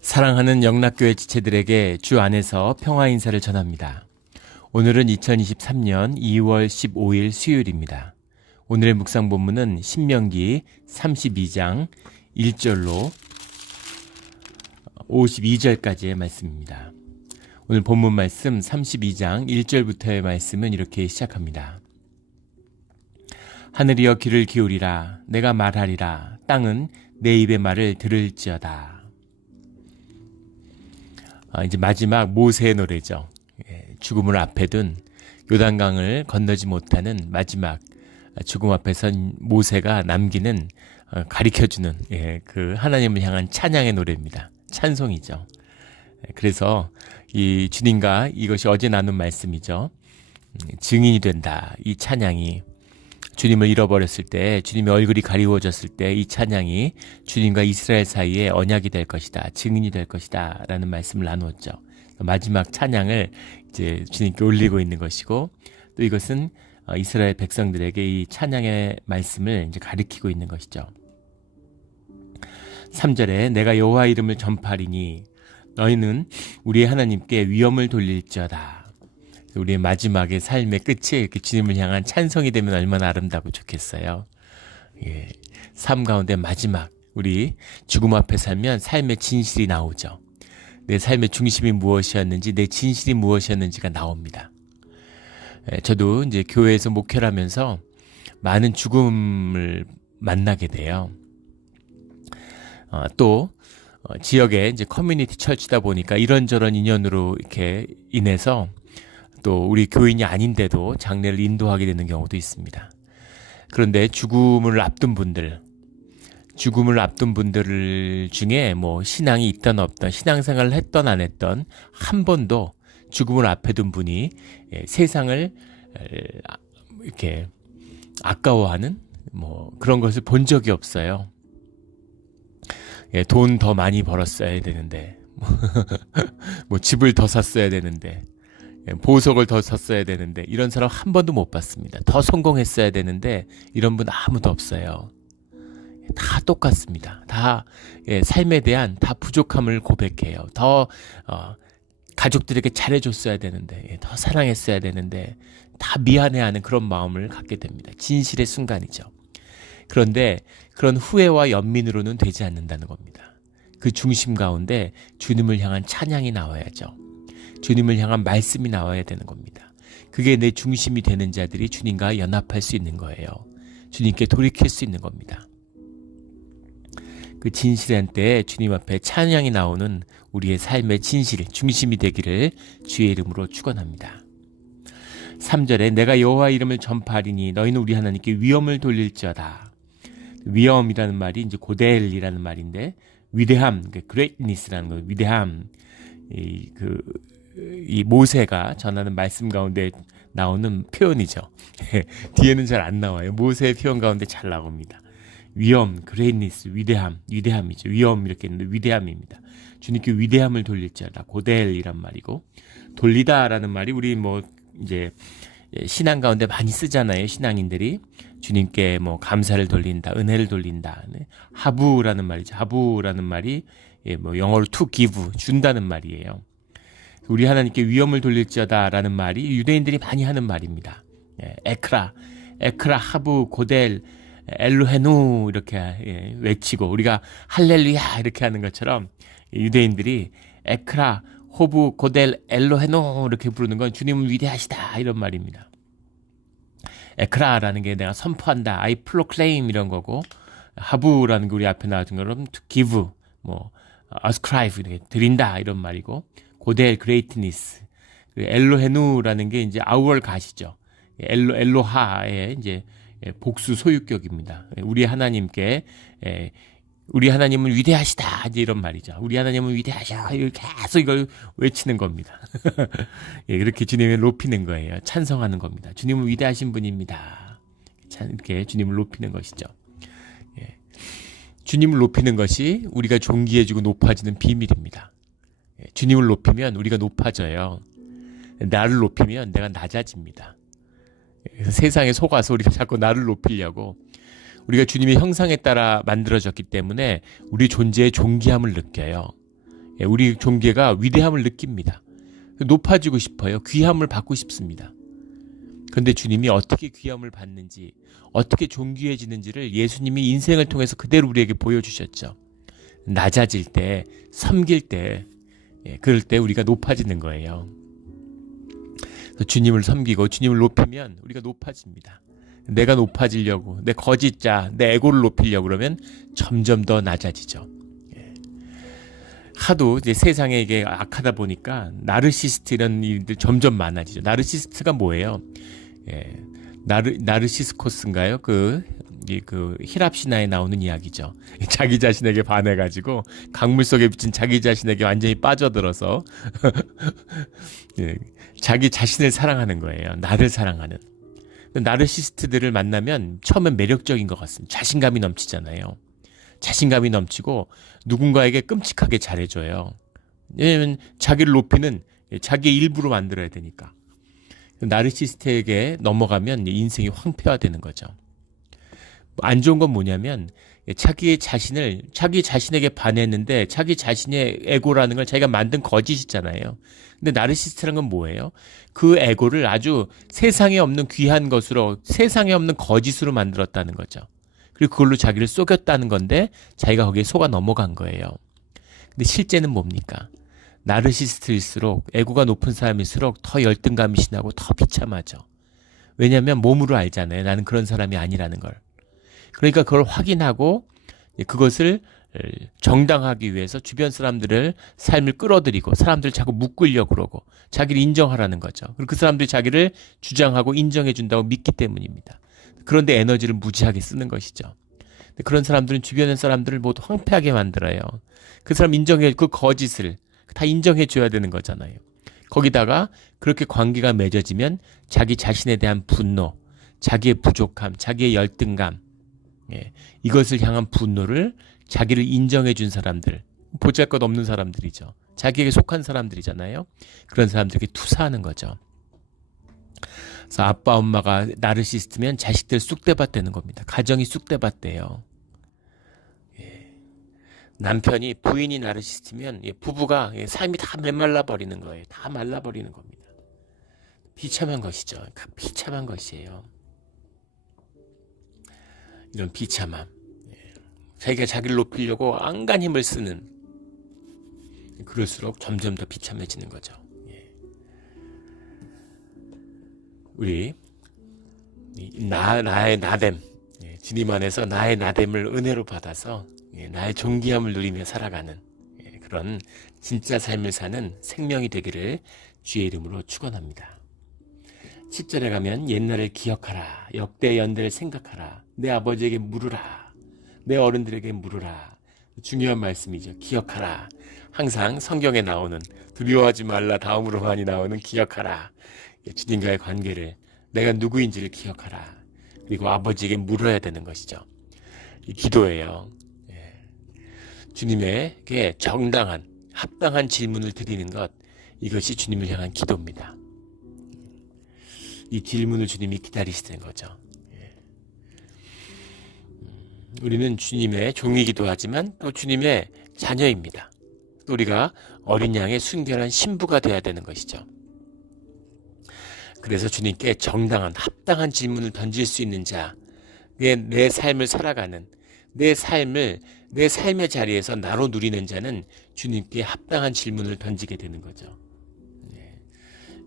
사랑하는 영락교회 지체들에게 주 안에서 평화 인사를 전합니다. 오늘은 2023년 2월 15일 수요일입니다. 오늘의 묵상 본문은 신명기 32장 1절로 52절까지의 말씀입니다. 오늘 본문 말씀 32장 1절부터의 말씀은 이렇게 시작합니다. 하늘이여 귀를 기울이라. 내가 말하리라. 땅은 내 입의 말을 들을지어다. 이제 마지막 모세의 노래죠. 죽음을 앞에 둔 요단강을 건너지 못하는 마지막 죽음 앞에 선 모세가 남기는 가리켜주는 그 하나님을 향한 찬양의 노래입니다. 찬송이죠. 그래서 이 주님과 이것이 어제 나눈 말씀이죠. 증인이 된다. 이 찬양이 주님을 잃어버렸을 때, 주님의 얼굴이 가리워졌을 때 이 찬양이 주님과 이스라엘 사이에 언약이 될 것이다, 증인이 될 것이다 라는 말씀을 나누었죠. 마지막 찬양을 이제 주님께 올리고 있는 것이고, 또 이것은 이스라엘 백성들에게 이 찬양의 말씀을 이제 가리키고 있는 것이죠. 3절에 내가 여호와 이름을 전파하리니 너희는 우리의 하나님께 위엄을 돌릴지어다. 우리의 마지막의 삶의 끝이 이렇게 주님을 향한 찬송이 되면 얼마나 아름답고 좋겠어요. 삶 가운데 마지막, 우리 죽음 앞에 살면 삶의 진실이 나오죠. 내 삶의 중심이 무엇이었는지, 내 진실이 무엇이었는지가 나옵니다. 저도 이제 교회에서 목회를 하면서 많은 죽음을 만나게 돼요. 또 지역에 이제 커뮤니티 철치다 보니까 이런저런 인연으로 이렇게 인해서 또 우리 교인이 아닌데도 장례를 인도하게 되는 경우도 있습니다. 그런데 죽음을 앞둔 분들 중에 뭐 신앙이 있던 없던, 신앙생활을 했던 안 했던, 한 번도 죽음을 앞에 둔 분이 세상을 이렇게 아까워하는 뭐 그런 것을 본 적이 없어요. 돈 더 많이 벌었어야 되는데, 뭐 집을 더 샀어야 되는데, 보석을 더 샀어야 되는데, 이런 사람 한 번도 못 봤습니다. 더 성공했어야 되는데 이런 분 아무도 없어요. 다 똑같습니다. 다 삶에 대한 다 부족함을 고백해요. 더 가족들에게 잘해줬어야 되는데, 더 사랑했어야 되는데, 다 미안해하는 그런 마음을 갖게 됩니다. 진실의 순간이죠. 그런데 그런 후회와 연민으로는 되지 않는다는 겁니다. 그 중심 가운데 주님을 향한 찬양이 나와야죠. 주님을 향한 말씀이 나와야 되는 겁니다. 그게 내 중심이 되는 자들이 주님과 연합할 수 있는 거예요. 주님께 돌이킬 수 있는 겁니다. 그 진실한 때에 주님 앞에 찬양이 나오는 우리의 삶의 진실, 중심이 되기를 주의 이름으로 축원합니다. 3절에 내가 여호와 이름을 전파하리니 너희는 우리 하나님께 위엄을 돌릴지어다. 위엄이라는 말이 이제 고델이라는 말인데, 위대함, greatness라는 거, 위대함. 이 모세가 전하는 말씀 가운데 나오는 표현이죠. 뒤에는 잘 안 나와요. 모세의 표현 가운데 잘 나옵니다. 위엄, greatness, 위대함이죠. 위엄 이렇게 있는데 위대함입니다. 주님께 위대함을 돌릴지어다. 고델이란 말이고, 돌리다라는 말이 우리 뭐 이제 신앙 가운데 많이 쓰잖아요. 신앙인들이 주님께 뭐 감사를 돌린다, 은혜를 돌린다. 하부라는 말이죠. 하부라는 말이 뭐 영어로 to give, 준다는 말이에요. 우리 하나님께 위엄을 돌릴지어다라는 말이 유대인들이 많이 하는 말입니다. 에크라, 하부, 고델, 엘로헤누 이렇게 외치고, 우리가 할렐루야 이렇게 하는 것처럼 유대인들이 에크라, 호부, 고델, 엘로헤누 이렇게 부르는 건 주님은 위대하시다 이런 말입니다. 에크라라는 게 내가 선포한다, I proclaim 이런 거고, 하부라는 게 우리 앞에 나왔던 것처럼 to give, 뭐 ascribe 이렇게 드린다 이런 말이고, 고델 greatness, 엘로헤누라는 게 이제 our God이죠. 엘로하의 이제 복수 소유격입니다. 우리 하나님께, 우리 하나님은 위대하시다 이제 이런 말이죠. 우리 하나님은 위대하셔, 계속 이걸 외치는 겁니다. 이렇게 주님을 높이는 거예요. 찬성하는 겁니다. 주님은 위대하신 분입니다. 이렇게 주님을 높이는 것이죠. 주님을 높이는 것이 우리가 존귀해지고 높아지는 비밀입니다. 주님을 높이면 우리가 높아져요. 나를 높이면 내가 낮아집니다. 세상에 속아서 우리가 자꾸 나를 높이려고, 우리가 주님의 형상에 따라 만들어졌기 때문에 우리 존재의 존귀함을 느껴요. 우리 종교가 위대함을 느낍니다. 높아지고 싶어요. 귀함을 받고 싶습니다. 그런데 주님이 어떻게 귀함을 받는지, 어떻게 존귀해지는지를 예수님이 인생을 통해서 그대로 우리에게 보여주셨죠. 낮아질 때, 섬길 때, 그럴 때 우리가 높아지는 거예요. 주님을 섬기고 주님을 높이면 우리가 높아집니다. 내가 높아지려고, 내 거짓자, 내 에고를 높이려고 그러면 점점 더 낮아지죠. 하도 이제 세상에 이게 악하다 보니까 나르시스트 이런 일들 점점 많아지죠. 나르시스트가 뭐예요? 나르시스코스인가요? 그 히랍 신화에 나오는 이야기죠. 자기 자신에게 반해가지고 강물 속에 비친 자기 자신에게 완전히 빠져들어서 자기 자신을 사랑하는 거예요. 나를 사랑하는. 나르시스트들을 만나면 처음엔 매력적인 것 같습니다. 자신감이 넘치잖아요. 자신감이 넘치고 누군가에게 끔찍하게 잘해줘요. 왜냐하면 자기를 높이는 자기의 일부로 만들어야 되니까. 나르시스트에게 넘어가면 인생이 황폐화되는 거죠. 안 좋은 건 뭐냐면 자기 자신에게 반했는데 자기 자신의 에고라는 걸 자기가 만든 거짓이잖아요. 근데 나르시스트란 건 뭐예요? 그 에고를 아주 세상에 없는 귀한 것으로, 세상에 없는 거짓으로 만들었다는 거죠. 그리고 그걸로 자기를 속였다는 건데 자기가 거기에 속아 넘어간 거예요. 근데 실제는 뭡니까? 나르시스트일수록, 에고가 높은 사람일수록 더 열등감이 심하고 더 비참하죠. 왜냐하면 몸으로 알잖아요. 나는 그런 사람이 아니라는 걸. 그러니까 그걸 확인하고 그것을 정당하기 위해서 주변 사람들을 삶을 끌어들이고 사람들을 자꾸 묶으려고 그러고 자기를 인정하라는 거죠. 그리고 그 사람들이 자기를 주장하고 인정해 준다고 믿기 때문입니다. 그런데 에너지를 무지하게 쓰는 것이죠. 그런 사람들은 주변의 사람들을 모두 황폐하게 만들어요. 그 사람 그 거짓을 다 인정해 줘야 되는 거잖아요. 거기다가 그렇게 관계가 맺어지면 자기 자신에 대한 분노, 자기의 부족함, 자기의 열등감, 이것을 향한 분노를 자기를 인정해 준 사람들, 보잘것없는 사람들이죠. 자기에게 속한 사람들이잖아요. 그런 사람들에게 투사하는 거죠. 그래서 아빠 엄마가 나르시스트면 자식들 쑥대밭 되는 겁니다. 가정이 쑥대밭 돼요. 남편이, 부인이 나르시스트면 부부가 삶이 다 메말라 버리는 거예요. 다 말라버리는 겁니다. 비참한 것이죠. 비참한 것이에요. 이런 비참함, 자기가 자기를 높이려고 안간 힘을 쓰는, 그럴수록 점점 더 비참해지는 거죠. 우리 나의 나됨, 주님 안에서 나의 나됨을 은혜로 받아서 나의 존귀함을 누리며 살아가는 그런 진짜 삶을 사는 생명이 되기를 주의 이름으로 축원합니다. 10절에 가면 옛날을 기억하라, 역대 연대를 생각하라, 내 아버지에게 물으라, 내 어른들에게 물으라. 중요한 말씀이죠. 기억하라. 항상 성경에 나오는, 두려워하지 말라 다음으로 많이 나오는 기억하라. 주님과의 관계를, 내가 누구인지를 기억하라. 그리고 아버지에게 물어야 되는 것이죠. 이 기도예요. 주님에게 정당한, 합당한 질문을 드리는 것, 이것이 주님을 향한 기도입니다. 이 질문을 주님이 기다리시는 거죠. 우리는 주님의 종이기도 하지만 또 주님의 자녀입니다. 또 우리가 어린 양의 순결한 신부가 되어야 되는 것이죠. 그래서 주님께 정당한, 합당한 질문을 던질 수 있는 자, 내 삶을 살아가는, 내 삶의 자리에서 나로 누리는 자는 주님께 합당한 질문을 던지게 되는 거죠.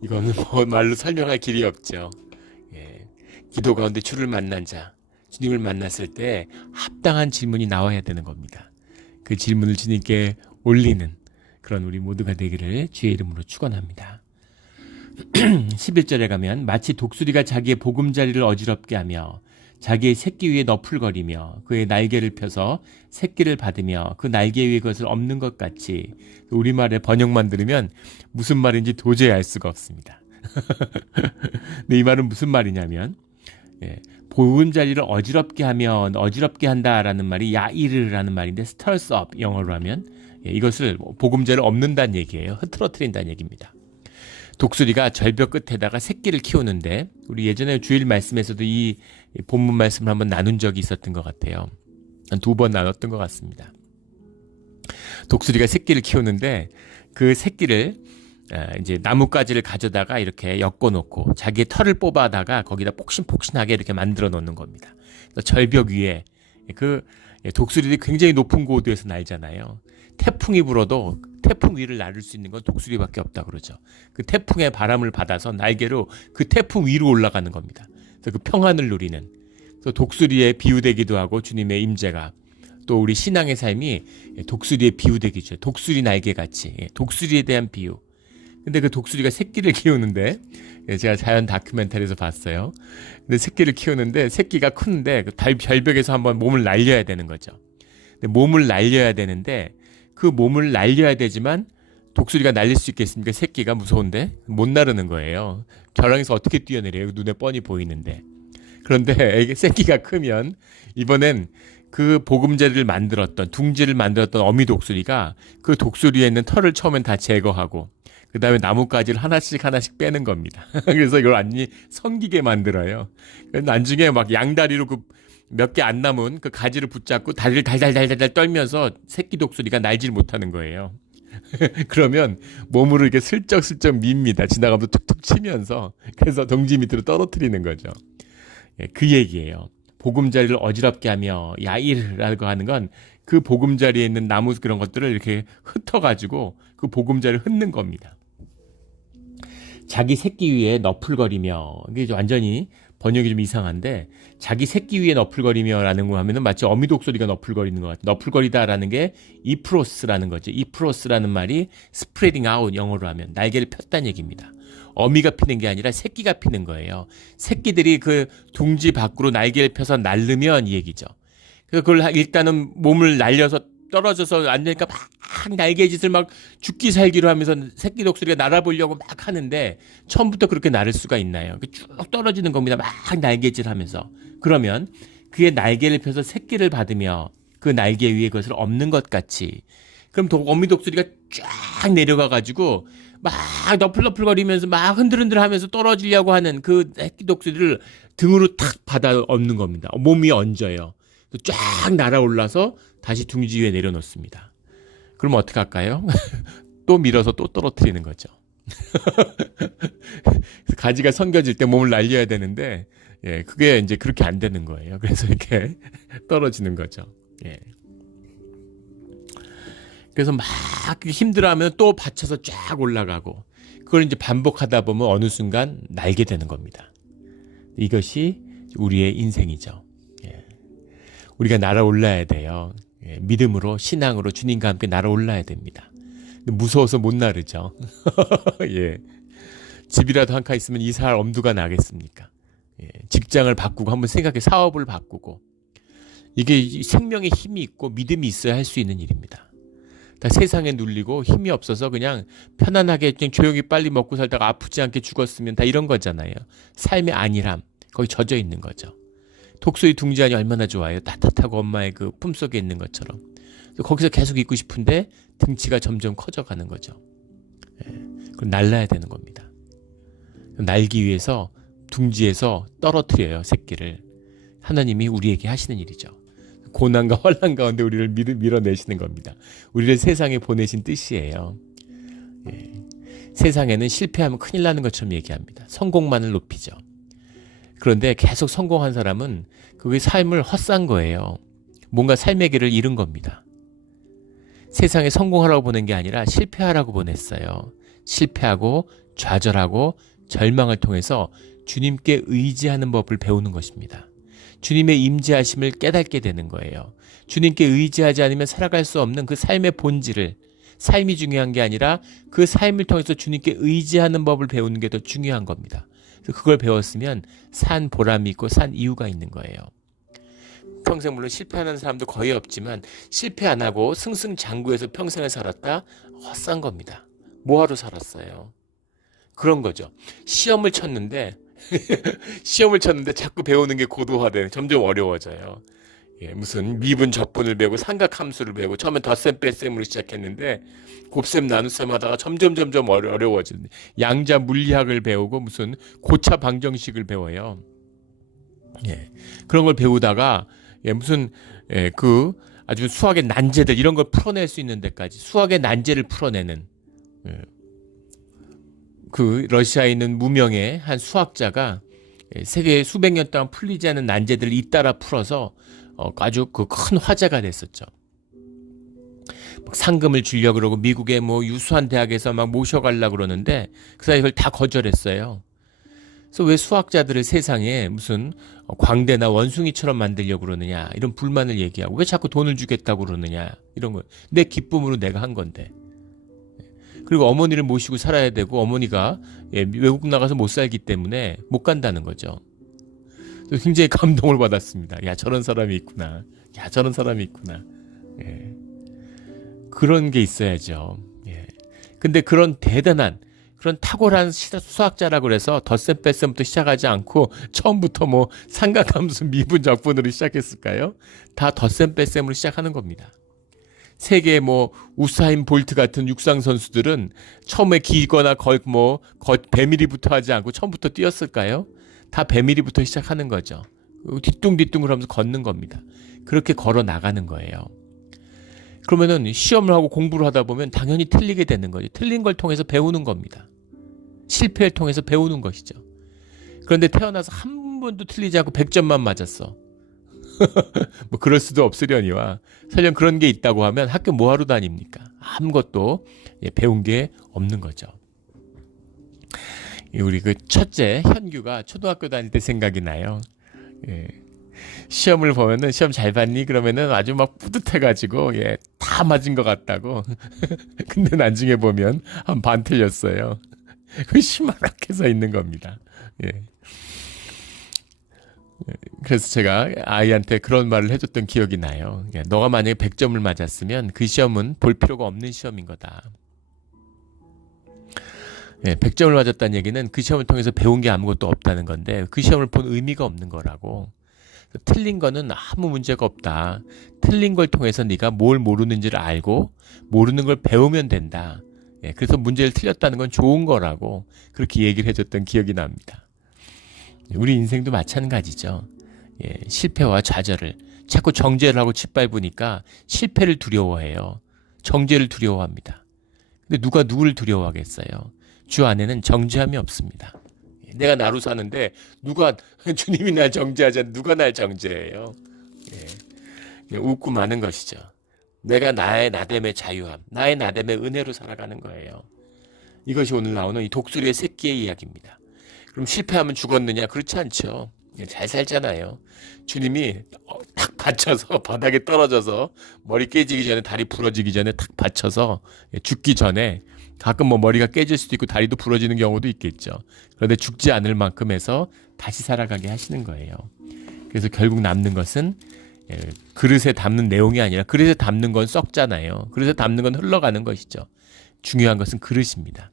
이거는 말로 설명할 길이 없죠. 기도 가운데 주를 만난 자, 주님을 만났을 때 합당한 질문이 나와야 되는 겁니다. 그 질문을 주님께 올리는 그런 우리 모두가 되기를 주의 이름으로 축원합니다. 11절에 가면 마치 독수리가 자기의 보금자리를 어지럽게 하며 자기의 새끼 위에 너풀거리며 그의 날개를 펴서 새끼를 받으며 그 날개 위에 그것을 엎는 것 같이, 우리말의 번역만 들으면 무슨 말인지 도저히 알 수가 없습니다. 근데 이 말은 무슨 말이냐면 보금자리를 어지럽게 하면, 어지럽게 한다라는 말이 야이르라는 말인데 stirs up 영어로 하면 이것을 보금자리를 엎는다는 얘기예요. 흐트러뜨린다는 얘기입니다. 독수리가 절벽 끝에다가 새끼를 키우는데, 우리 예전에 주일 말씀에서도 이 본문 말씀을 한번 나눈 적이 있었던 것 같아요. 한 2번 나눴던 것 같습니다. 독수리가 새끼를 키우는데 그 새끼를 이제 나뭇가지를 가져다가 이렇게 엮어놓고 자기의 털을 뽑아다가 거기다 폭신폭신하게 이렇게 만들어 놓는 겁니다. 절벽 위에 그 독수리들이 굉장히 높은 고도에서 날잖아요. 태풍이 불어도 태풍 위를 날을 수 있는 건 독수리밖에 없다 그러죠. 그 태풍의 바람을 받아서 날개로 그 태풍 위로 올라가는 겁니다. 그래서 그 평안을 누리는. 그래서 독수리에 비유되기도 하고 주님의 임재가 또 우리 신앙의 삶이 독수리에 비유되기죠. 독수리 날개같이 독수리에 대한 비유. 근데 그 독수리가 새끼를 키우는데 제가 자연 다큐멘터리에서 봤어요. 근데 새끼를 키우는데 새끼가 크는데 그 별벽에서 한번 몸을 날려야 되는 거죠. 근데 몸을 날려야 되는데 그 몸을 날려야 되지만 독수리가 날릴 수 있겠습니까? 새끼가 무서운데 못 나르는 거예요. 벼랑에서 어떻게 뛰어내려요? 눈에 뻔히 보이는데. 그런데 새끼가 크면 이번엔 그 보금자리를 만들었던 둥지를 만들었던 어미 독수리가 그 독수리에 있는 털을 처음엔 다 제거하고 그 다음에 나뭇가지를 하나씩 빼는 겁니다. 그래서 이걸 완전히 성기게 만들어요. 나중에 막 양다리로 그 몇 개 안 남은 그 가지를 붙잡고 다리를 달달달달 떨면서 새끼 독수리가 날질 못하는 거예요. 그러면 몸으로 이렇게 슬쩍슬쩍 밉니다. 지나가면서 툭툭 치면서. 그래서 둥지 밑으로 떨어뜨리는 거죠. 그 얘기예요. 보금자리를 어지럽게 하며 야일이라고 하는 건 그 보금자리에 있는 나무 그런 것들을 이렇게 흩어가지고 그 보금자리를 흩는 겁니다. 자기 새끼 위에 너풀거리며, 이게 완전히 번역이 좀 이상한데, 자기 새끼 위에 너풀거리며라는 거 하면은 마치 어미 독수리가 너풀거리는 것 같아요. 너풀거리다라는 게 이프로스라는 거죠. 이프로스라는 말이 스프레딩 아웃, 영어로 하면 날개를 폈다는 얘기입니다. 어미가 피는 게 아니라 새끼가 피는 거예요. 새끼들이 그 둥지 밖으로 날개를 펴서 날르면 이 얘기죠. 그래서 그걸 일단은 몸을 날려서 떨어져서 앉으니까 막 날개짓을 막 죽기 살기로 하면서 새끼 독수리가 날아보려고 막 하는데 처음부터 그렇게 날을 수가 있나요? 쭉 떨어지는 겁니다. 막 날개짓 하면서. 그러면 그의 날개를 펴서 새끼를 받으며 그 날개 위에 그것을 엎는 것 같이. 그럼 어미 독수리가 쫙 내려가가지고 막 너풀너풀거리면서 막 흔들흔들 하면서 떨어지려고 하는 그 새끼 독수리를 등으로 탁 받아 엎는 겁니다. 몸 위에 얹어요. 쫙 날아올라서 다시 둥지 위에 내려놓습니다. 그럼 어떻게 할까요? 또 밀어서 또 떨어뜨리는 거죠. 가지가 성겨질 때 몸을 날려야 되는데, 그게 이제 그렇게 안 되는 거예요. 그래서 이렇게 떨어지는 거죠. 그래서 막 힘들어하면 또 받쳐서 쫙 올라가고, 그걸 이제 반복하다 보면 어느 순간 날게 되는 겁니다. 이것이 우리의 인생이죠. 우리가 날아올라야 돼요. 믿음으로, 신앙으로 주님과 함께 날아올라야 됩니다. 무서워서 못 나르죠. 집이라도 한 칸 있으면 이사할 엄두가 나겠습니까? 직장을 바꾸고 한번 생각해 사업을 바꾸고. 이게 생명의 힘이 있고 믿음이 있어야 할 수 있는 일입니다. 다 세상에 눌리고 힘이 없어서 그냥 편안하게 그냥 조용히 빨리 먹고 살다가 아프지 않게 죽었으면 다 이런 거잖아요. 삶의 안일함, 거기 젖어 있는 거죠. 독수리 둥지안이 얼마나 좋아요. 따뜻하고 엄마의 그 품속에 있는 것처럼. 거기서 계속 있고 싶은데 등치가 점점 커져가는 거죠. 그럼 날라야 되는 겁니다. 날기 위해서 둥지에서 떨어뜨려요. 새끼를. 하나님이 우리에게 하시는 일이죠. 고난과 환난 가운데 우리를 밀어내시는 겁니다. 우리를 세상에 보내신 뜻이에요. 세상에는 실패하면 큰일 나는 것처럼 얘기합니다. 성공만을 높이죠. 그런데 계속 성공한 사람은 그게 삶을 헛산 거예요. 뭔가 삶의 길을 잃은 겁니다. 세상에 성공하라고 보낸 게 아니라 실패하라고 보냈어요. 실패하고 좌절하고 절망을 통해서 주님께 의지하는 법을 배우는 것입니다. 주님의 임재하심을 깨닫게 되는 거예요. 주님께 의지하지 않으면 살아갈 수 없는 그 삶의 본질을, 삶이 중요한 게 아니라 그 삶을 통해서 주님께 의지하는 법을 배우는 게 더 중요한 겁니다. 그걸 배웠으면 산 보람이 있고 산 이유가 있는 거예요. 평생 물론 실패하는 사람도 거의 없지만 실패 안 하고 승승장구해서 평생을 살았다? 헛산 겁니다. 뭐하러 살았어요? 그런 거죠. 시험을 쳤는데 자꾸 배우는 게 고도화되는, 점점 어려워져요. 무슨 미분 적분을 배우고 삼각함수를 배우고 처음엔 덧셈 뺄셈으로 시작했는데 곱셈 나눗셈 하다가 점점 어려워지는, 양자 물리학을 배우고 무슨 고차 방정식을 배워요. 그런 걸 배우다가 무슨 아주 수학의 난제들 이런 걸 풀어낼 수 있는 데까지 수학의 난제를 풀어내는 그 러시아에 있는 무명의 한 수학자가 세계 수백 년 동안 풀리지 않은 난제들을 잇따라 풀어서 아주 그 큰 화제가 됐었죠. 막 상금을 주려고 그러고 미국의 뭐 유수한 대학에서 막 모셔가려고 그러는데 그 사람이 그걸 다 거절했어요. 그래서 왜 수학자들을 세상에 무슨 광대나 원숭이처럼 만들려고 그러느냐 이런 불만을 얘기하고 왜 자꾸 돈을 주겠다고 그러느냐 이런 거 내 기쁨으로 내가 한 건데 그리고 어머니를 모시고 살아야 되고 어머니가 외국 나가서 못 살기 때문에 못 간다는 거죠. 그래서 굉장히 감동을 받았습니다. 야 저런 사람이 있구나. 야 저런 사람이 있구나. 예. 그런 게 있어야죠. 예. 근데 그런 대단한 그런 탁월한 수학자라고 그래서 덧셈 뺄셈부터 시작하지 않고 처음부터 뭐 삼각함수 미분 적분으로 시작했을까요? 다 덧셈 뺄셈으로 시작하는 겁니다. 세계 뭐 우사인 볼트 같은 육상 선수들은 처음에 길거나 배밀이부터 하지 않고 처음부터 뛰었을까요? 다 배밀이부터 시작하는 거죠. 뒤뚱뒤뚱 하면서 걷는 겁니다. 그렇게 걸어 나가는 거예요. 그러면은 시험을 하고 공부를 하다 보면 당연히 틀리게 되는 거죠. 틀린 걸 통해서 배우는 겁니다. 실패를 통해서 배우는 것이죠. 그런데 태어나서 한 번도 틀리지 않고 100점만 맞았어. 뭐 그럴 수도 없으려니와 설령 그런 게 있다고 하면 학교 뭐하러 다닙니까? 아무것도 배운 게 없는 거죠. 우리 그 첫째 현규가 초등학교 다닐 때 생각이 나요. 예. 시험을 보면은 시험 잘 봤니? 그러면은 아주 막 뿌듯해가지고 다 맞은 것 같다고. 근데 나중에 보면 한 반 틀렸어요. 그 시무룩해 서 있는 겁니다. 예. 그래서 제가 아이한테 그런 말을 해줬던 기억이 나요. 너가 만약에 100점을 맞았으면 그 시험은 볼 필요가 없는 시험인 거다. 100점을 맞았다는 얘기는 그 시험을 통해서 배운 게 아무것도 없다는 건데 그 시험을 본 의미가 없는 거라고. 틀린 거는 아무 문제가 없다. 틀린 걸 통해서 네가 뭘 모르는지를 알고 모르는 걸 배우면 된다. 그래서 문제를 틀렸다는 건 좋은 거라고 그렇게 얘기를 해줬던 기억이 납니다. 우리 인생도 마찬가지죠. 실패와 좌절을 자꾸 정죄를 하고 짓밟으니까 실패를 두려워해요. 정죄를 두려워합니다. 근데 누가 누구를 두려워하겠어요? 주 안에는 정죄함이 없습니다. 내가 나로 사는데 누가 주님이 날 정죄하지 누가 날 정죄해요? 웃고 마는 것이죠. 내가 나의 나됨의 자유함, 나의 나됨의 은혜로 살아가는 거예요. 이것이 오늘 나오는 이 독수리의 새끼의 이야기입니다. 그럼 실패하면 죽었느냐? 그렇지 않죠. 잘 살잖아요. 주님이 탁 받쳐서 바닥에 떨어져서 머리 깨지기 전에 다리 부러지기 전에 탁 받쳐서 죽기 전에 가끔 뭐 머리가 깨질 수도 있고 다리도 부러지는 경우도 있겠죠. 그런데 죽지 않을 만큼 해서 다시 살아가게 하시는 거예요. 그래서 결국 남는 것은 그릇에 담는 내용이 아니라 그릇에 담는 건 썩잖아요. 그릇에 담는 건 흘러가는 것이죠. 중요한 것은 그릇입니다.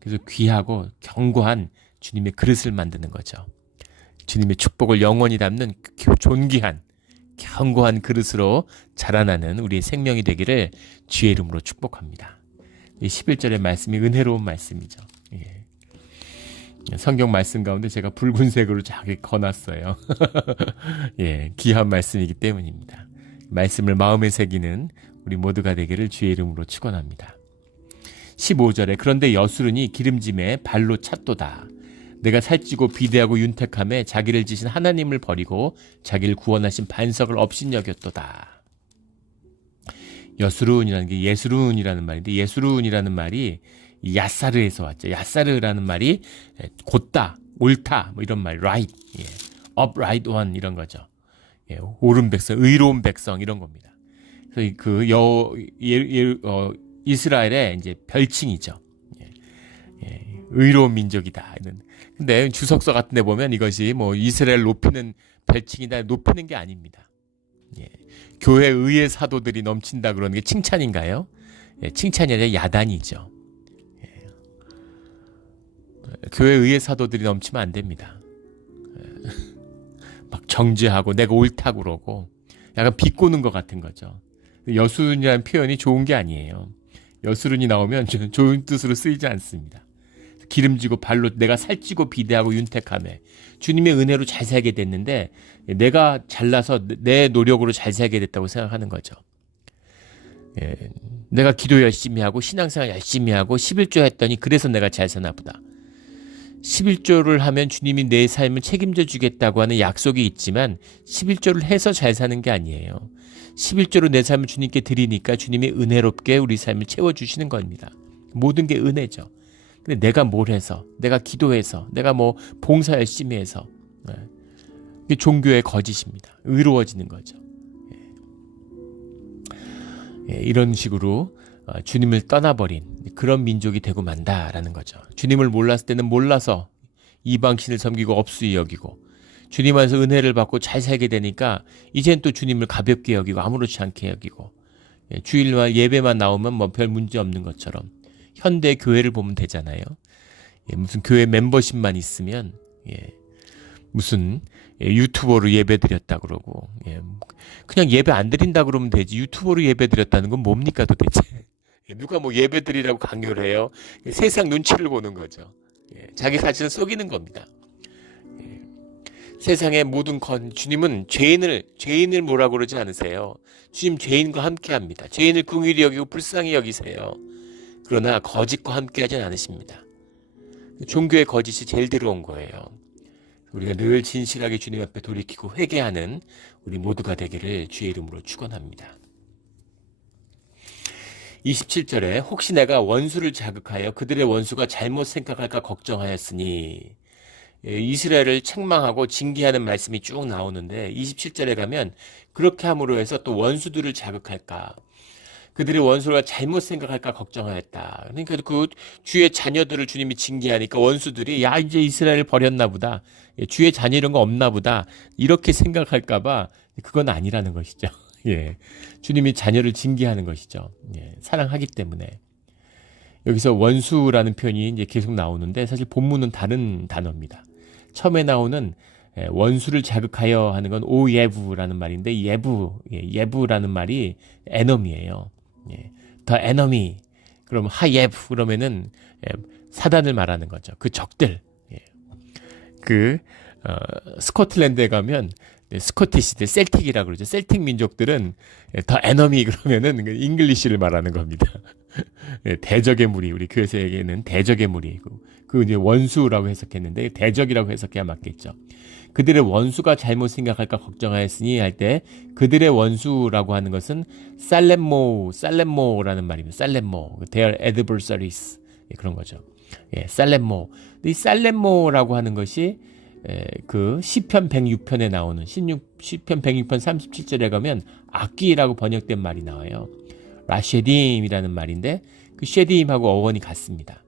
그래서 귀하고 견고한 주님의 그릇을 만드는 거죠. 주님의 축복을 영원히 담는 존귀한 견고한 그릇으로 자라나는 우리의 생명이 되기를 주의 이름으로 축복합니다. 이 11절의 말씀이 은혜로운 말씀이죠. 성경 말씀 가운데 제가 붉은색으로 작게 거놨어요. 귀한 말씀이기 때문입니다. 말씀을 마음에 새기는 우리 모두가 되기를 주의 이름으로 축원합니다. 15절에 그런데 여수른이 기름짐에 발로 찼도다. 내가 살찌고 비대하고 윤택함에 자기를 지신 하나님을 버리고 자기를 구원하신 반석을 업신여겼도다. 여수룬이라는 게 예수룬이라는 말인데 예수룬이라는 말이 야사르에서 왔죠. 야사르라는 말이 곧다, 옳다 뭐 이런 말, right, upright one 이런 거죠. 옳은 백성, 의로운 백성 이런 겁니다. 그래서 그 이스라엘의 이제 별칭이죠. 의로운 민족이다. 근데 주석서 같은 데 보면 이것이 뭐 이스라엘 높이는 별칭이다, 높이는 게 아닙니다. 교회 의의 사도들이 넘친다 그러는 게 칭찬인가요? 칭찬이 아니라 야단이죠. 교회 의의 사도들이 넘치면 안 됩니다. 막 정죄하고 내가 옳다고 그러고 약간 비꼬는 것 같은 거죠. 여수룬이라는 표현이 좋은 게 아니에요. 여수룬이 나오면 좋은 뜻으로 쓰이지 않습니다. 기름지고 발로 내가 살찌고 비대하고 윤택하며 주님의 은혜로 잘 살게 됐는데 내가 잘나서 내 노력으로 잘 살게 됐다고 생각하는 거죠. 내가 기도 열심히 하고 신앙생활 열심히 하고 11조 했더니 그래서 내가 잘 사나 보다. 11조를 하면 주님이 내 삶을 책임져 주겠다고 하는 약속이 있지만 11조를 해서 잘 사는 게 아니에요. 11조로 내 삶을 주님께 드리니까 주님이 은혜롭게 우리 삶을 채워주시는 겁니다. 모든 게 은혜죠. 근데 내가 뭘 해서, 내가 기도해서, 내가 뭐 봉사 열심히 해서 이게 종교의 거짓입니다. 의로워지는 거죠. 이런 식으로 주님을 떠나버린 그런 민족이 되고 만다라는 거죠. 주님을 몰랐을 때는 몰라서 이방신을 섬기고 업수히 여기고 주님 안에서 은혜를 받고 잘 살게 되니까 이젠 또 주님을 가볍게 여기고 아무렇지 않게 여기고 주일날 예배만 나오면 뭐 별 문제 없는 것처럼 현대 교회를 보면 되잖아요. 무슨 교회 멤버십만 있으면 무슨 유튜버로 예배 드렸다 그러고 그냥 예배 안 드린다 그러면 되지 유튜버로 예배 드렸다는 건 뭡니까 도대체. 누가 뭐 예배 드리라고 강요를 해요. 세상 눈치를 보는 거죠. 자기 자신을 속이는 겁니다. 세상의 모든 주님은 죄인을 뭐라고 그러지 않으세요. 주님 죄인과 함께 합니다. 죄인을 긍휼히 여기고 불쌍히 여기세요. 그러나 거짓과 함께 하진 않으십니다. 종교의 거짓이 제일 들어온 거예요. 우리가 늘 진실하게 주님 앞에 돌이키고 회개하는 우리 모두가 되기를 주의 이름으로 축원합니다. 27절에 혹시 내가 원수를 자극하여 그들의 원수가 잘못 생각할까 걱정하였으니 이스라엘을 책망하고 징계하는 말씀이 쭉 나오는데 27절에 가면 그렇게 함으로 해서 또 원수들을 자극할까 그들의 원수가 잘못 생각할까 걱정하였다. 그러니까 그 주의 자녀들을 주님이 징계하니까 원수들이 야 이제 이스라엘을 버렸나 보다. 주의 자녀 이런 거 없나 보다. 이렇게 생각할까 봐 그건 아니라는 것이죠. 주님이 자녀를 징계하는 것이죠. 사랑하기 때문에. 여기서 원수라는 표현이 이제 계속 나오는데 사실 본문은 다른 단어입니다. 처음에 나오는 원수를 자극하여 하는 건 오예부라는 말인데 예부라는 말이 에너미예요. 더 에너미. 그럼 하예부 그러면은 사단을 말하는 거죠. 그 적들. 스코틀랜드에 가면 스코티시들 셀틱이라고 그러죠. 셀틱 민족들은 더 에너미 그러면은 잉글리시를 말하는 겁니다. 대적의 무리 우리 교회에서에게는 대적의 무리이고 그 이제 원수라고 해석했는데 대적이라고 해석해야 맞겠죠. 그들의 원수가 잘못 생각할까 걱정하였으니 할 때 그들의 원수라고 하는 것은 살렘모라는 말입니다. 살렘모, their adversaries 그런 거죠. 살렘모. 이 살렘모라고 하는 것이 그 시편 106편에 나오는 시편 106편 37절에 가면 악기라고 번역된 말이 나와요. 라쉐딤이라는 말인데 그 쉐딤하고 어원이 같습니다.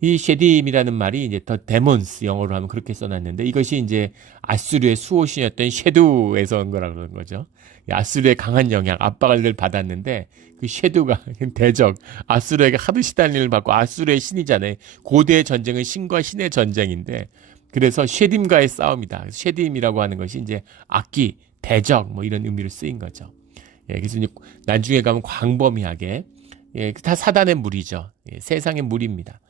이 쉐딤이라는 말이 이제 더 데몬스 영어로 하면 그렇게 써놨는데 이것이 이제 아수르의 수호신이었던 쉐두에서 온 거라고 그러는 거죠. 아수르의 강한 영향, 압박을 늘 받았는데 그 쉐두가 대적, 아수르에게 하도 시달림을 받고 아수르의 신이잖아요. 고대의 전쟁은 신과 신의 전쟁인데 그래서 쉐딤과의 싸움이다. 쉐딤이라고 하는 것이 이제 악기, 대적 뭐 이런 의미로 쓰인 거죠. 그래서 이제 나중에 가면 광범위하게 다 사단의 무리죠. 세상의 무리입니다.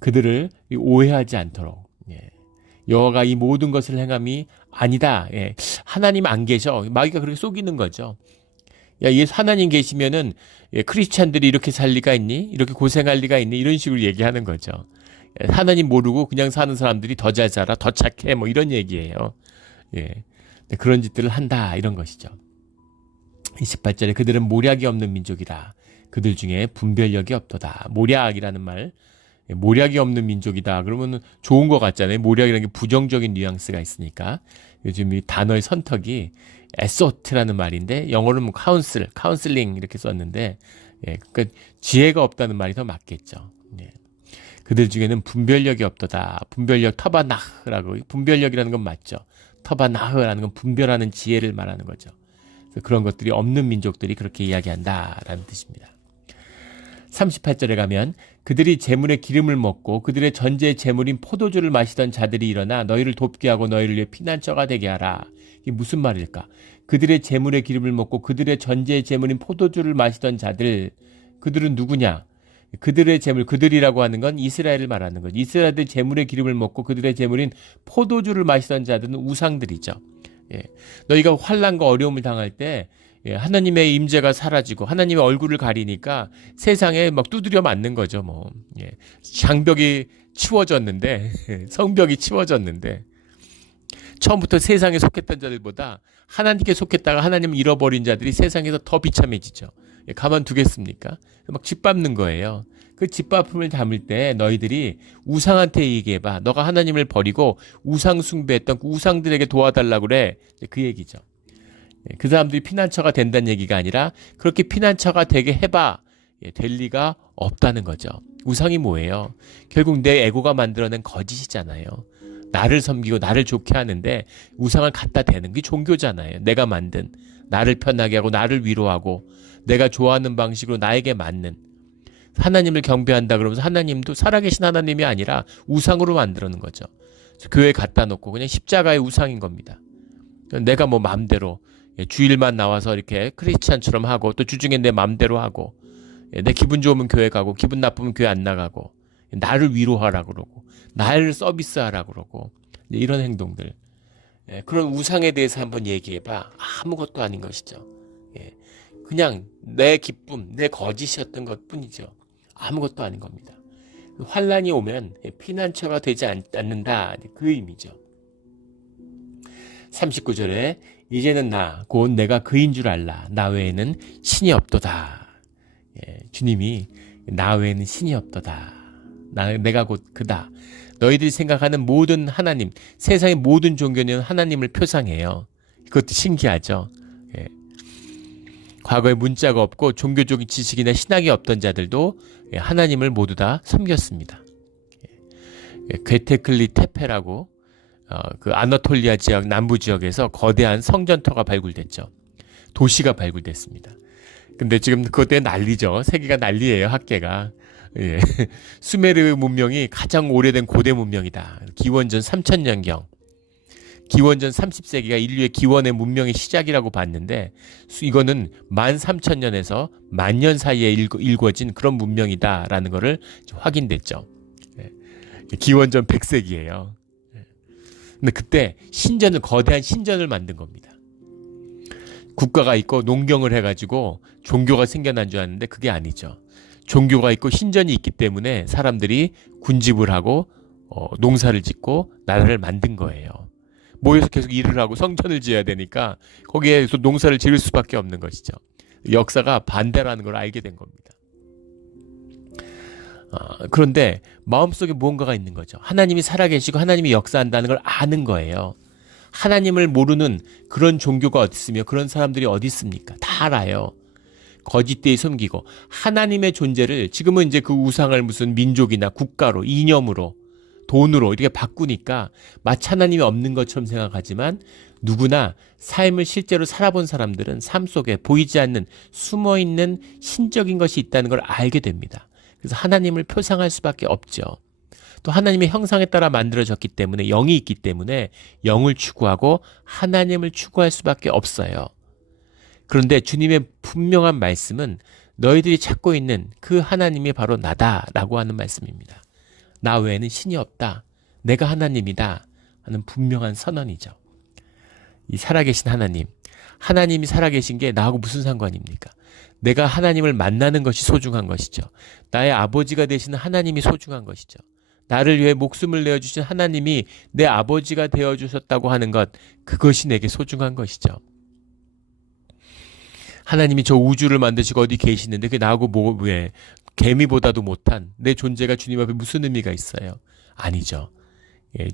그들을 오해하지 않도록 여호와가 이 모든 것을 행함이 아니다. 하나님 안 계셔. 마귀가 그렇게 속이는 거죠. 야, 예수 하나님 계시면은 크리스찬들이 이렇게 살 리가 있니? 이렇게 고생할 리가 있니? 이런 식으로 얘기하는 거죠. 하나님 모르고 그냥 사는 사람들이 더 잘 살아, 더 착해, 뭐 이런 얘기예요. 그런 짓들을 한다 이런 것이죠. 28절에 그들은 모략이 없는 민족이다. 그들 중에 분별력이 없도다. 모략이라는 말, 모략이 없는 민족이다. 그러면 좋은 것 같잖아요. 모략이라는 게 부정적인 뉘앙스가 있으니까. 요즘 이 단어의 선택이 에소트라는 말인데 영어로는 카운슬링 이렇게 썼는데 그러니까 지혜가 없다는 말이 더 맞겠죠. 그들 중에는 분별력이 없도다. 분별력 터바나흐라고 분별력이라는 건 맞죠. 터바나흐라는 건 분별하는 지혜를 말하는 거죠. 그래서 그런 것들이 없는 민족들이 그렇게 이야기한다라는 뜻입니다. 38절에 가면 그들이 재물의 기름을 먹고 그들의 전제의 재물인 포도주를 마시던 자들이 일어나 너희를 돕게 하고 너희를 위해 피난처가 되게 하라. 이게 무슨 말일까? 그들의 재물의 기름을 먹고 그들의 전제의 재물인 포도주를 마시던 자들, 그들은 누구냐? 그들의 재물, 그들이라고 하는 건 이스라엘을 말하는 거죠. 이스라엘의 재물의 기름을 먹고 그들의 재물인 포도주를 마시던 자들은 우상들이죠. 예. 너희가 환난과 어려움을 당할 때 하나님의 임재가 사라지고 하나님의 얼굴을 가리니까 세상에 막 두드려 맞는 거죠. 뭐 장벽이 치워졌는데 성벽이 치워졌는데 처음부터 세상에 속했던 자들보다 하나님께 속했다가 하나님을 잃어버린 자들이 세상에서 더 비참해지죠. 가만두겠습니까? 막 짓밟는 거예요. 그 짓밟음을 담을 때 너희들이 우상한테 얘기해봐. 너가 하나님을 버리고 우상 숭배했던 그 우상들에게 도와달라고 그래. 그 얘기죠. 그 사람들이 피난처가 된다는 얘기가 아니라 그렇게 피난처가 되게 해봐. 될 리가 없다는 거죠. 우상이 뭐예요? 결국 내 에고가 만들어낸 거짓이잖아요. 나를 섬기고 나를 좋게 하는데 우상을 갖다 대는 게 종교잖아요. 내가 만든, 나를 편하게 하고 나를 위로하고 내가 좋아하는 방식으로 나에게 맞는, 하나님을 경배한다 그러면서 하나님도 살아계신 하나님이 아니라 우상으로 만들어 놓은 거죠. 교회에 갖다 놓고 그냥 십자가의 우상인 겁니다. 내가 뭐 마음대로 주일만 나와서 이렇게 크리스찬처럼 하고 또 주중에 내 마음대로 하고 내 기분 좋으면 교회 가고 기분 나쁘면 교회 안 나가고 나를 위로하라 그러고 나를 서비스하라 그러고 이런 행동들, 그런 우상에 대해서 한번 얘기해봐. 아무것도 아닌 것이죠. 그냥 내 기쁨, 내 거짓이었던 것뿐이죠. 아무것도 아닌 겁니다. 환란이 오면 피난처가 되지 않는다, 그 의미죠. 39절에 이제는 나 곧 내가 그인 줄 알라. 나 외에는 신이 없도다. 주님이 나 외에는 신이 없도다. 내가 곧 그다. 너희들이 생각하는 모든 하나님, 세상의 모든 종교는 하나님을 표상해요. 그것도 신기하죠. 과거에 문자가 없고 종교적인 지식이나 신학이 없던 자들도 하나님을 모두 다 섬겼습니다. 괴테클리 테페라고 그 아나톨리아 지역 남부 지역에서 거대한 성전터가 발굴됐죠. 도시가 발굴됐습니다. 근데 지금 그것 때문에 난리죠. 세계가 난리예요. 학계가. 수메르 문명이 가장 오래된 고대 문명이다. 기원전 3000년경. 기원전 30세기가 인류의 기원의 문명의 시작이라고 봤는데 이거는 13,000년에서 10,000년 사이에 일궈진 그런 문명이다라는 것을 확인됐죠. 기원전 100세기예요. 근데 그때 거대한 신전을 만든 겁니다. 국가가 있고 농경을 해가지고 종교가 생겨난 줄 알았는데 그게 아니죠. 종교가 있고 신전이 있기 때문에 사람들이 군집을 하고 농사를 짓고 나라를 만든 거예요. 모여서 계속 일을 하고 성전을 지어야 되니까 거기에서 농사를 지을 수밖에 없는 것이죠. 역사가 반대라는 걸 알게 된 겁니다. 그런데 마음속에 무언가가 있는 거죠. 하나님이 살아계시고 하나님이 역사한다는 걸 아는 거예요. 하나님을 모르는 그런 종교가 어디 있으며 그런 사람들이 어디 있습니까? 다 알아요. 거짓되이 섬기고 하나님의 존재를 지금은 이제 그 우상을 무슨 민족이나 국가로, 이념으로, 돈으로 이렇게 바꾸니까 마치 하나님이 없는 것처럼 생각하지만 누구나 삶을 실제로 살아본 사람들은 삶 속에 보이지 않는 숨어있는 신적인 것이 있다는 걸 알게 됩니다. 그래서 하나님을 표상할 수밖에 없죠. 또 하나님의 형상에 따라 만들어졌기 때문에 영이 있기 때문에 영을 추구하고 하나님을 추구할 수밖에 없어요. 그런데 주님의 분명한 말씀은 너희들이 찾고 있는 그 하나님이 바로 나다라고 하는 말씀입니다. 나 외에는 신이 없다. 내가 하나님이다 하는 분명한 선언이죠. 이 살아계신 하나님, 하나님이 살아계신 게 나하고 무슨 상관입니까? 내가 하나님을 만나는 것이 소중한 것이죠. 나의 아버지가 되시는 하나님이 소중한 것이죠. 나를 위해 목숨을 내어주신 하나님이 내 아버지가 되어주셨다고 하는 것, 그것이 내게 소중한 것이죠. 하나님이 저 우주를 만드시고 어디 계시는데 그게 나하고 왜 개미보다도 못한 내 존재가 주님 앞에 무슨 의미가 있어요? 아니죠.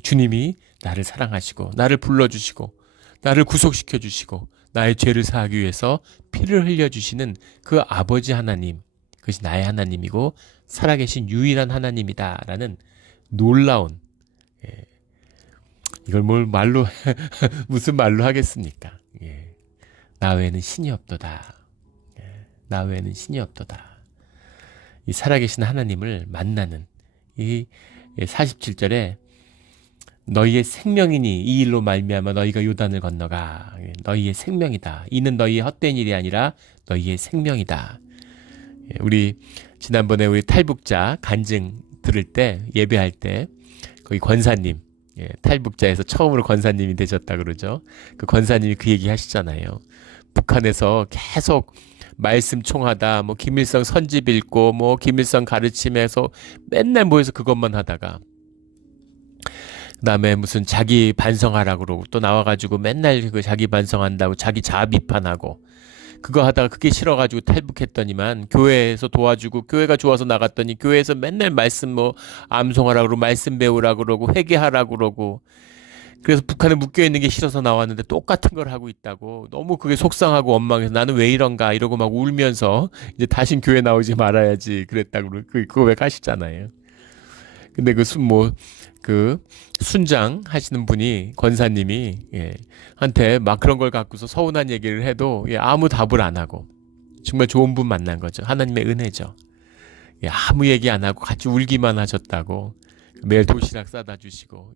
주님이 나를 사랑하시고 나를 불러주시고 나를 구속시켜 주시고 나의 죄를 사하기 위해서 피를 흘려주시는 그 아버지 하나님, 그것이 나의 하나님이고 살아계신 유일한 하나님이다라는 놀라운, 이걸 뭘 말로 무슨 말로 하겠습니까? 나 외에는 신이 없도다. 나 외에는 신이 없도다. 이 살아계신 하나님을 만나는 이 47절에 너희의 생명이니 이 일로 말미암아 너희가 요단을 건너가. 너희의 생명이다. 이는 너희의 헛된 일이 아니라 너희의 생명이다. 우리 지난번에 우리 탈북자 간증 들을 때 예배할 때 거기 권사님 탈북자에서 처음으로 권사님이 되셨다 그러죠. 그 권사님이 그 얘기 하시잖아요. 북한에서 계속 말씀 총하다 뭐 김일성 선집 읽고 뭐 김일성 가르침에서 맨날 모여서 그것만 하다가 그다음에 무슨 자기 반성하라고 그러고 또 나와가지고 맨날 그 자기 반성한다고 자기 자아 비판하고 그거 하다가 그게 싫어가지고 탈북했더니만 교회에서 도와주고 교회가 좋아서 나갔더니 교회에서 맨날 말씀 뭐 암송하라고 그러고 말씀 배우라고 그러고 회개하라고 그러고 그래서 북한에 묶여있는 게 싫어서 나왔는데 똑같은 걸 하고 있다고 너무 그게 속상하고 원망해서 나는 왜 이런가 이러고 막 울면서 이제 다신 교회 나오지 말아야지 그랬다고 그 고백하시잖아요. 근데 그 순장 하시는 분이 권사님이 한테 막 그런 걸 갖고서 서운한 얘기를 해도 아무 답을 안 하고 정말 좋은 분 만난 거죠. 하나님의 은혜죠. 아무 얘기 안 하고 같이 울기만 하셨다고 매일 도시락 싸다 주시고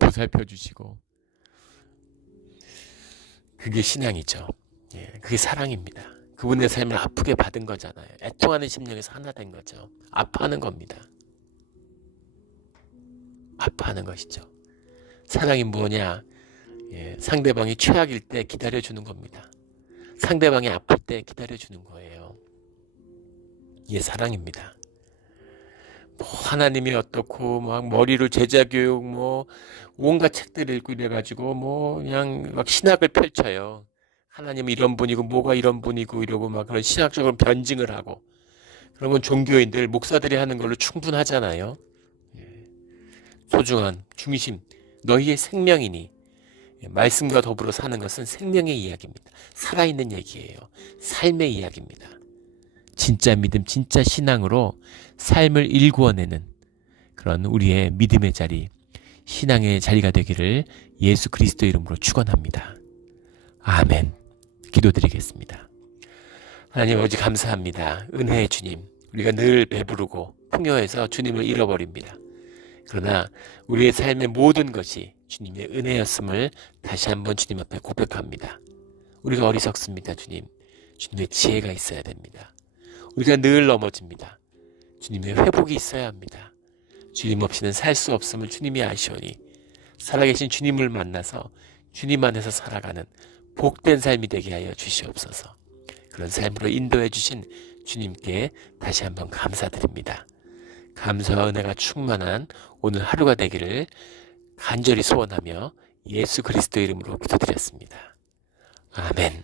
보살펴 주시고 그게 신앙이죠. 그게 사랑입니다. 그분의 삶을 아프게 받은 거잖아요. 애통하는 심령에서 하나 된 거죠. 아파하는 겁니다. 아파하는 것이죠. 사랑이 뭐냐? 상대방이 최악일 때 기다려주는 겁니다. 상대방이 아플 때 기다려주는 거예요. 이게 사랑입니다. 뭐 하나님이 어떻고 막 머리로 제자교육 뭐 온갖 책들을 읽고 이래가지고 뭐 그냥 막 신학을 펼쳐요. 하나님은 이런 분이고 뭐가 이런 분이고 이러고 막 그런 신학적으로 변증을 하고 그런 건 종교인들 목사들이 하는 걸로 충분하잖아요. 소중한 중심 너희의 생명이니 말씀과 더불어 사는 것은 생명의 이야기입니다. 살아있는 얘기예요. 삶의 이야기입니다. 진짜 믿음, 진짜 신앙으로 삶을 일구어내는 그런 우리의 믿음의 자리, 신앙의 자리가 되기를 예수 그리스도 이름으로 축원합니다. 아멘. 기도드리겠습니다. 하나님 아버지 감사합니다. 은혜의 주님, 우리가 늘 배부르고 풍요해서 주님을 잃어버립니다. 그러나 우리의 삶의 모든 것이 주님의 은혜였음을 다시 한번 주님 앞에 고백합니다. 우리가 어리석습니다. 주님. 주님의 지혜가 있어야 됩니다. 우리가 늘 넘어집니다. 주님의 회복이 있어야 합니다. 주님 없이는 살 수 없음을 주님이 아시오니 살아계신 주님을 만나서 주님 안에서 살아가는 복된 삶이 되게 하여 주시옵소서. 그런 삶으로 인도해 주신 주님께 다시 한번 감사드립니다. 감사와 은혜가 충만한 오늘 하루가 되기를 간절히 소원하며 예수 그리스도 이름으로 기도드렸습니다. 아멘.